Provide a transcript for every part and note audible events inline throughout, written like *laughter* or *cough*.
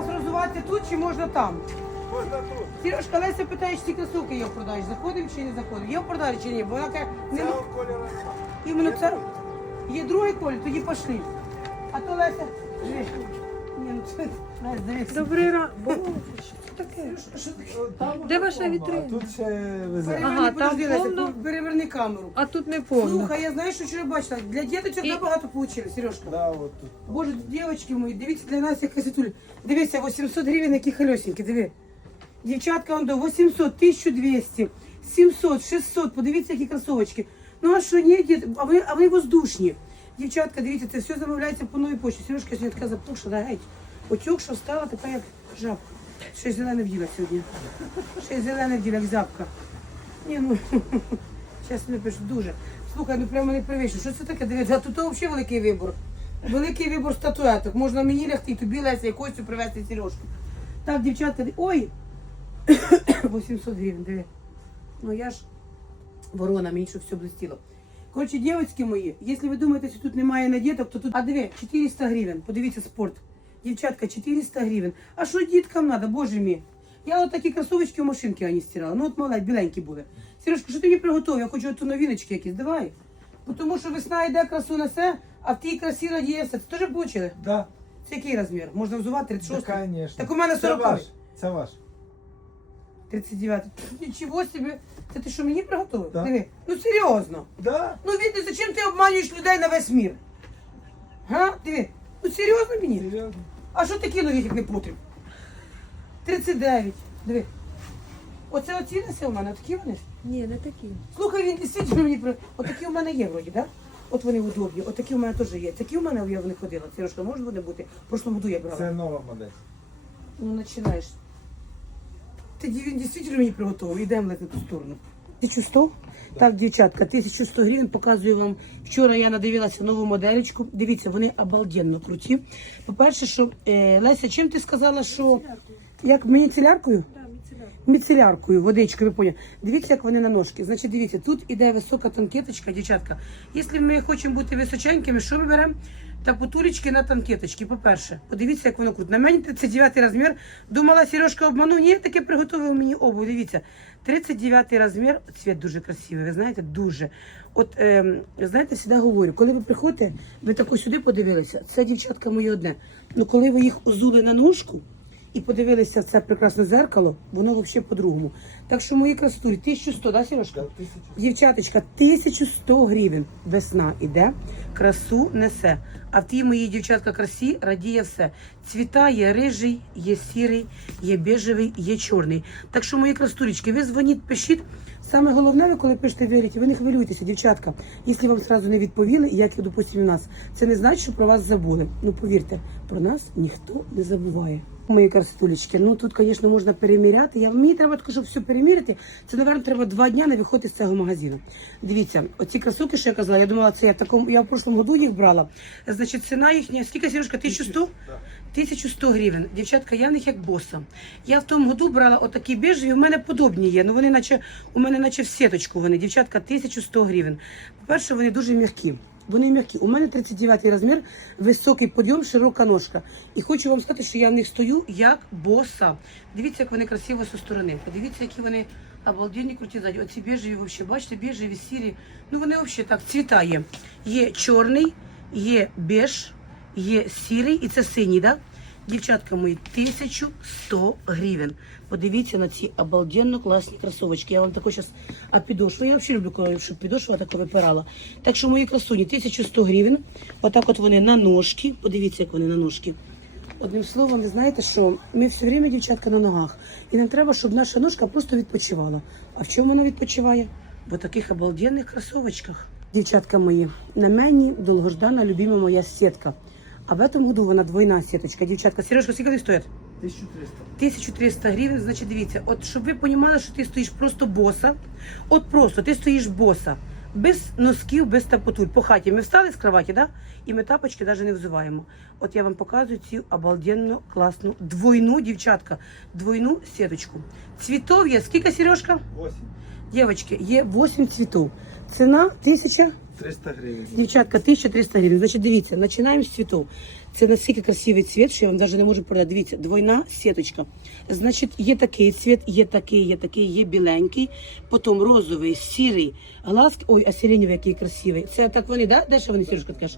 вас розвиватися тут чи можна там? Можна тут. Сережка, Леся питає, чи ті кросовки є в продажі. Заходимо чи не заходимо? Є в продажі чи ні? Бо вона каже, не кольор. іменно це. Є другий колір, тоді пошли. А то Леся. Ні, Добрий ранок. Що це таке? Де ваша вітрина? Тут ще везе. Переверни, Ага, там подожди, Леся, повно. переверни камеру. А тут не повно. Слухай, я знаю, що вчора бачила. Для діточок І- набагато получили, Сережка. Да, от тут. Боже, дівчатки мої, дивіться для нас яка світуля. Дивіться, 800 гривень, які хальосінькі, диви. Дівчатка, он до 800, 1200, 700, 600, подивіться, які кросовочки. Ну а що, ні, дід, а ви, а ви воздушні. Дівчатка, дивіться, це все замовляється по новій почті. Сережка сьогодні така запухша, да, геть. Отюк, що стала така, як жабка. Ще й зелене вділа сьогодні. Ще й зелене вділа, як зябка. Ні, ну, *laughs* зараз не пишу, дуже. Слухай, ну прямо не привично. Що це таке? Дивіться, а тут взагалі великий вибор. Великий вибор статуеток. Можна мені лягти, і тобі Леся, і Костю привезти Сережку. Так, дівчатка, ой! *coughs* 800 гривень, диви. Ну я ж ворона, мені щоб все блистіло. Коротше, дівчатки мої, якщо ви думаєте, що тут немає надіток, то тут. А диви, 400 гривень. Подивіться спорт. Дівчатка, 400 гривень. А що діткам треба, боже мій? Я от такі кросовочки у машинки Ані стирала. Ну от маленькі, біленькі були. Сережка, що ти мені приготував? Я хочу от новиночки якісь. Давай. Бо Тому що весна йде, красу несе, а в тій красі радіється. Це теж получили? Да. Це який розмір? Можна взувати 36? Да, конечно. Так у мене Це 40. ваш. Це ваш. 39. Нічого собі. Це ти що мені приготував? Да. Диви. Ну серйозно. Да. Ну Віти, зачем ти обманюєш людей на весь мір? Га? Диви. Ну серйозно мені? Серйозно. А що такі нові, як не потріб? 39. Диви. Оце оцінися у мене, такі вони? Ні, не такі. Слухай, він дійсно мені про. Отакі у мене є вроді, так? Да? От вони удобні, отакі у мене теж є. Такі у мене я в них ходила. Сережка, може вони бути? В прошлому году я брала. Це нова модель. Ну, починаєш. Ти він дійсно мені приготував. Йдемо на ту сторону. 1100? Так, дівчатка, 1100 гривень показую вам. Вчора я надивилася нову моделечку. Дивіться, вони обалденно круті. По-перше, що е, Леся, чим ти сказала, що як мені целяркою? Міцеляркою, водичкою, ви поняли. Дивіться, як вони на ножки. Значить, дивіться, тут іде висока танкеточка, дівчатка. Якщо ми хочемо бути височенькими, що ми беремо? Та потулечки на танкеточки, по-перше. Подивіться, як воно круто. На мені 39 розмір. Думала, Сережка обманув. Ні, таке приготував мені обув. Дивіться, 39 розмір. Цвіт дуже красивий, ви знаєте, дуже. От, ем, знаєте, завжди говорю, коли ви приходите, ви тако сюди подивилися, це дівчатка моє одне. Ну коли ви їх озули на ножку, і подивилися в це прекрасне зеркало, воно взагалі по-другому. Так що мої красотурі, 1100, да, Сережка? Дівчаточка, 1100 гривень. Весна іде, красу несе. А в тій моїй дівчатка красі радіє все. Цвіта є рижий, є сірий, є бежевий, є чорний. Так що, мої красулечки, ви дзвоніть, пишіть. Саме головне, ви коли пишете вірите, ви не хвилюйтеся, дівчатка. Якщо вам зразу не відповіли, як і допустимо нас, це не значить, що про вас забули. Ну повірте, про нас ніхто не забуває. Мої красотулечки, ну тут, звісно, можна переміряти. Я, мені треба таке, щоб все переміряти. Це, напевно, треба два дня не виходити з цього магазину. Дивіться, оці кросовки, що я казала, я думала, це я в такому. Я в прошлому году їх брала. Значить, ціна їхня, скільки Сережка? 1100? Да. 1100 гривень. Дівчатка, я в них як боса. Я в тому году брала отакі біжеві, у мене подобні є. Ну вони наче у мене наче в сіточку вони. Дівчатка, 1100 гривень. По-перше, вони дуже м'які. Вони м'які. У мене 39 розмір, високий подйом, широка ножка. І хочу вам сказати, що я в них стою як боса. Дивіться, як вони красиво зі сторони. Подивіться, які вони обалденні круті ззаді. Оці біжеві, взагалі, бачите, біжеві, сірі. Ну вони взагалі так, цвіта є. Є чорний, є беж, є сірий і це синій, так? Да? Дівчатка мої, 1100 гривень. Подивіться на ці обалденно класні кросовочки. Я вам таку зараз, а підошву, я взагалі люблю, коли щоб підошва така випирала. Так що мої красуні, 1100 гривень. Отак от вони на ножки. Подивіться, як вони на ножки. Одним словом, ви знаєте, що ми все время, дівчатка, на ногах. І нам треба, щоб наша ножка просто відпочивала. А в чому вона відпочиває? В таких обалденних кросовочках. Дівчатка мої, на мені довгождана любима моя сітка. А в этом году вона двойна сіточка. Дівчатка, Сережка, скільки вони стоять? 1300. 1300 гривень, значить, дивіться, от щоб ви розуміли, що ти стоїш просто боса, от просто ти стоїш боса, без носків, без тапотуль. По хаті ми встали з кроваті, да? і ми тапочки навіть не взуваємо. От я вам показую цю обалденну, класну, двойну, дівчатка, двойну сіточку. Цвітов'я, скільки, Сережка? 8. Дівчатки, є 8 цвітів. Ціна 1000 300 гривень. Дівчатка, 1300 гривень. Значить, дивіться, починаємо з цвіту. Це настільки красивий цвіт, що я вам навіть не можу передати. Дивіться, двойна сіточка. Значить, є такий цвіт, є такий, є такий, є біленький, потім розовий, сірий, глазки. Ой, а сиренєвий який красивий. Це так вони, да? Де ще вони, Сережка, ти?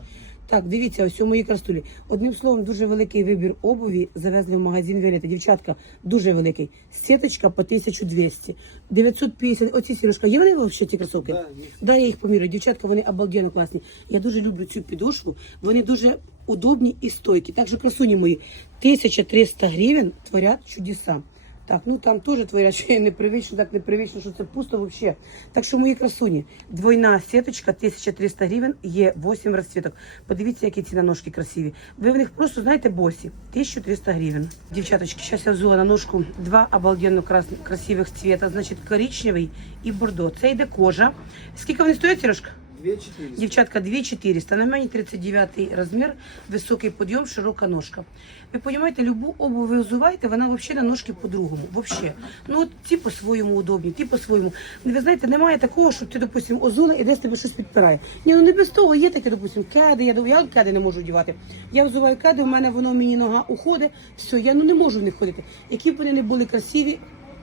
Так, дивіться, ось у мої крастулі. Одним словом, дуже великий вибір обуві завезли в магазин Віолета. Дівчатка, дуже великий. Сіточка по 1200. 950. Оці Сережка, є вони взагалі ті кросовки? Да. Да, я їх поміряю. Дівчатка, вони обалденно класні. Я дуже люблю цю підошву. Вони дуже удобні і стойкі. Так що, красуні мої, 1300 гривень творять чудеса. Так, ну там теж що я непривично, так непривично, що це пусто взагалі. Так що, мої красуні, двойна сіточка, 1300 гривень, є 8 розцвіток. Подивіться, які ці на ножки красиві. Ви в них просто, знаєте, босі. 1300 гривень. Дівчаточки, зараз я взяла на ножку два обалденно крас... красивих цвіта. Значить, коричневий і бордо. Це йде кожа. Скільки вони стоять, Сережка? 2400. Дівчатка 2400, на мені 39 розмір, високий підйом, широка ножка. Ви розумієте, любу обувь ви взуваєте, вона взагалі на ножки по-другому. Вообще. Ну от ті по-своєму удобні, ті по-своєму. Ну, Ви знаєте, немає такого, що ти, допустимо, озула і десь тебе щось підпирає. Ні, ну не без того, є таке, допустимо, кеди, я, я кеди не можу одягати. Я взуваю кеди, у мене воно мені нога уходить, все, я ну не можу в них ходити. Які б вони не були красиві,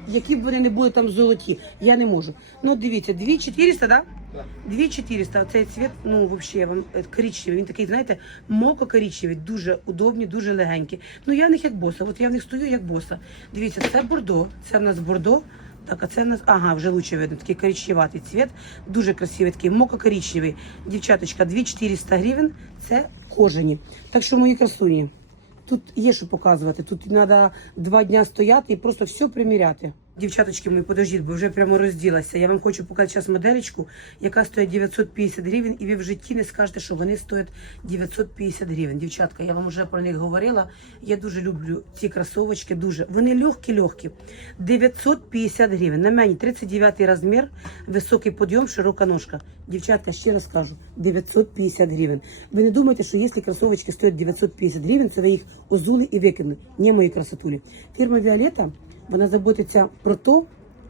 які б вони не були там золоті, я не можу. Ну дивіться, 2400, так? Да? Так. 2400, цей цвіт, ну, взагалі, він е, коричневий, він такий, знаєте, моко-коричневий, дуже удобні, дуже легенькі. Ну, я в них як боса, от я в них стою як боса. Дивіться, це бордо, це в нас бордо, так, а це в нас, ага, вже лучше видно, такий коричневатий цвіт, дуже красивий, такий моко-коричневий. Дівчаточка, 2400 гривень, це кожені. Так що, мої красуні, Тут є що показувати. Тут треба два дня стояти і просто все приміряти. Дівчаточки, мої, подождіть, бо вже прямо розділася. Я вам хочу показати зараз моделечку, яка стоїть 950 гривень, і ви в житті не скажете, що вони стоять 950 гривень. Дівчатка, я вам вже про них говорила. Я дуже люблю ці кросовочки, дуже. Вони легкі-легкі. 950 гривень. На мені 39 розмір, високий підйом, широка ножка. Дівчатка, ще раз кажу, 950 гривень. Ви не думайте, що якщо кросовочки стоять 950 гривень, це ви їх озули і викинули. Ні, мої красотулі. Фірма Віолета, вона заботиться про те,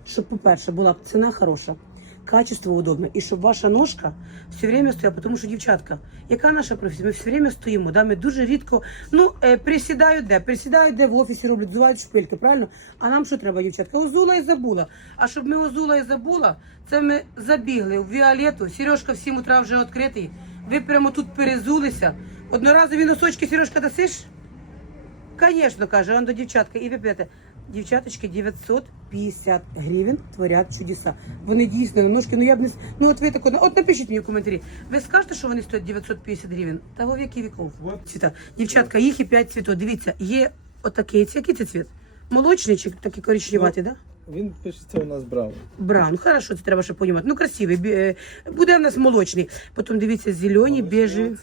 щоб, по-перше, була ціна хороша, качество удобне, і щоб ваша ножка все время стояла, тому що, дівчатка, яка наша професія? Ми все время стоїмо, да? ми дуже рідко, ну, е, присідають де? Присідають де в офісі роблять, зувають шпильки, правильно? А нам що треба, дівчатка? Озула і забула. А щоб ми озула і забула, це ми забігли в Віолету, Сережка в 7 утра вже відкритий, ви прямо тут перезулися. Одноразові носочки, Сережка, дасиш? Конечно, каже, он до дівчатка. І ви п'єте. Дівчаточки 950 гривень творять чудеса. Вони дійсно на ножки. Ну я б не ну от ви тако, от напишіть мені в коментарі. Ви скажете, що вони стоять 950 гривень? Та во віки віков. Цвіта. Дівчатка, їх і 5 цвітів. Дивіться, є отакий цвіт. Який це цвіт? Молочний чи такий коричневатий, да? Він пишеться у нас браво. Браун, хорошо, це треба ще понімати. Ну, красивий. бі- е, Буде в нас молочний. Потім дивіться, зелені.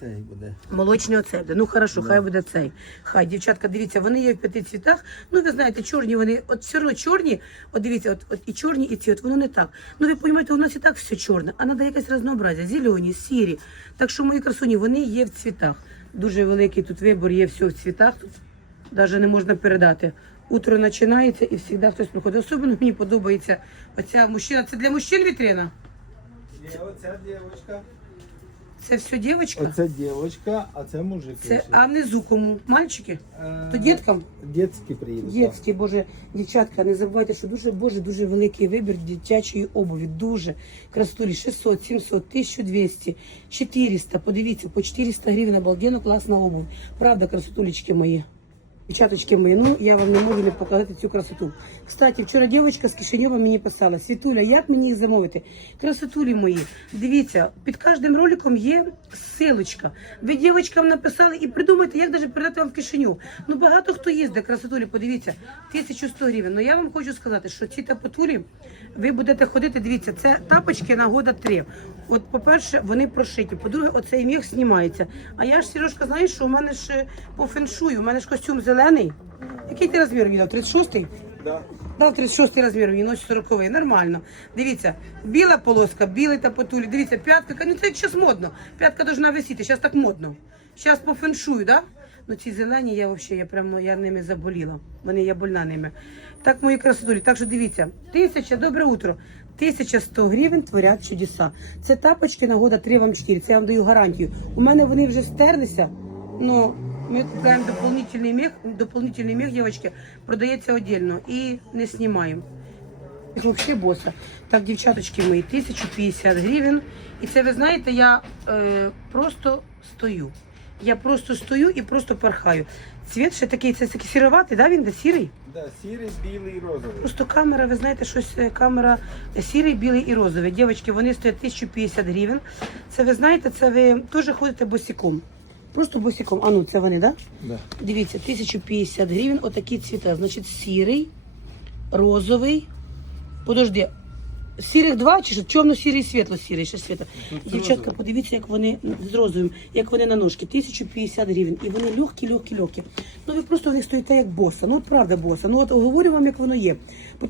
Цей буде. Молочний оцей буде. Ну хорошо, хай буде цей. Хай, дівчатка, дивіться, вони є в п'яти цвітах. Ну, ви знаєте, чорні вони, от все одно чорні, от дивіться, от, от і чорні, і ці, от воно не так. Ну, ви розумієте, у нас і так все чорне, а треба якесь разнообразя, зелені, сірі. Так що мої красуні, вони є в цвітах. Дуже великий тут вибор є все в цвітах. Тут навіть не можна передати. Утро починається і завжди хтось приходить. Особливо мені подобається оця мужчина. Це для мужчин вітрина? Є оця дівчинка. Це все дівчатка? Оце дівчинка, а це мужик. Це, а внизу кому? Мальчики? Е, То діткам? Дітські приїдуть. Дітські, боже, дівчатка, не забувайте, що дуже боже, дуже великий вибір дитячої обуві. Дуже красотулі 600, 700, 1200, 400. Подивіться, по 400 гривень обалденно класна обувь. Правда, красотулечки мої. Дівчаточки мої, ну я вам не можу не показати цю красоту. Кстати, вчора дівчинка з Кишиньова мені писала: Світуля, як мені їх замовити? Красотулі мої, дивіться, під кожним роликом є силочка. Ви дівчаткам написали і придумайте, як даже передати вам в Кишиню. Ну багато хто їздить, красотулі, подивіться, 1100 гривень. Ну я вам хочу сказати, що ці тапотулі ви будете ходити. Дивіться, це тапочки на года три. От, по-перше, вони прошиті. По-друге, оцей міх знімається. А я ж, Сережка, знаєш, що у мене ж по феншую, у мене ж костюм зелений. Який ти розмір мені дав? 36-й? Да. Дав 36 розмір, мені носить 40 нормально. Дивіться, біла полоска, білий тапотулі. Дивіться, п'ятка, ну це зараз модно. П'ятка должна висіти, зараз так модно. Зараз по феншую, да? Ну ці зелені я взагалі, я прям, ну, я ними заболіла. Вони, я больна ними. Так, мої красотулі, так що дивіться, тисяча, добре утро. 1100 гривень творять чудеса. Це тапочки на года 3 вам 4. Це я вам даю гарантію. У мене вони вже стерлися, але ми купуємо дополнительний мех, дополнительний мех, дівчатки, продається віддільно і не знімаємо. Взагалі боса. Так, дівчаточки мої, 1050 гривень. І це ви знаєте, я е, просто стою. Я просто стою і просто порхаю. Цвіт ще такий, це такий сіроватий, да? Він де сірий? Да, сірий, білий, розовий. Просто камера, ви знаєте, щось е, камера е, сірий, білий і розовий. Дівчатки, вони стоять 1050 гривень. Це ви знаєте, це ви теж ходите босиком. Просто босиком. А ну, це вони, так? Да? Да. Дивіться, 1050 гривень, отакі цвіта. Значить, сірий, розовий. Подожди, сірих два чи що? Чорно-сірий, світло-сірий, ще світло. Дівчатка, подивіться, як вони з розовим, як вони на ножки. 1050 гривень. І вони легкі, легкі, легкі. Ну ви просто в них стоїте як боса. Ну от правда боса. Ну от говорю вам, як воно є.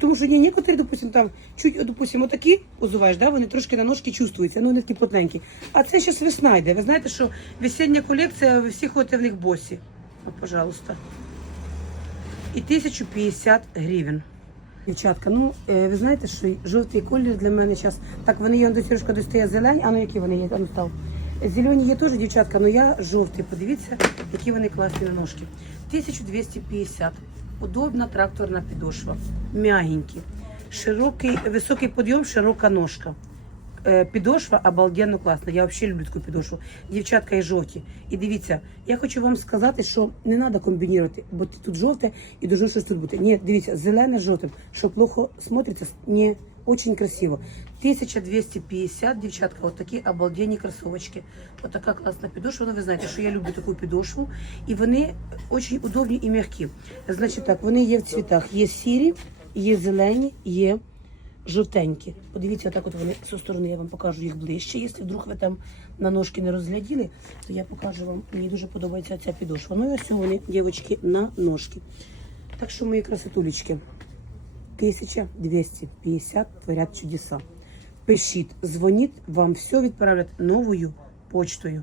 Тому що ні, некоторі, допустим, там чуть, допустим, отакі озуваєш, да, вони трошки на ножки чувствуються, ну вони такі плотненькі. А це зараз весна йде. Ви знаєте, що весіння колекція, ви всі ходите в них босі. О, пожалуйста. І 1050 гривень. Дівчатка, ну е, ви знаєте, що жовтий колір для мене зараз. Так, вони є до Сережка достає зелені, а ну які вони є, ну став. Зелені є теж, дівчатка, але я жовтий. Подивіться, які вони класні на ножки. 1250. Удобна тракторна підошва. Мягенькі. Широкий, високий підйом, широка ножка. Е, Підошва обалденно класна. Я взагалі люблю таку підошву. Дівчатка і жовті. І дивіться, я хочу вам сказати, що не треба комбінувати, бо тут жовте і дуже щось тут бути. Ні, дивіться, зелене з жовтим, що плохо смотриться, ні, очень красиво. 1250, дівчатка, от такі обалденні кросовочки. От така класна підошва. Ну, ви знаєте, що я люблю таку підошву. І вони дуже удобні і м'які. Значить так, вони є в цвітах. Є сірі, є зелені, є жовтенькі. Подивіться, отак от вони з сторони, я вам покажу їх ближче. Якщо вдруг ви там на ножки не розгляділи, то я покажу вам. Мені дуже подобається ця підошва. Ну і ось вони, дівчатки, на ножки. Так що, мої красотулечки, 1250 творять чудеса. Пишіть, дзвоніть, вам все відправлять новою почтою.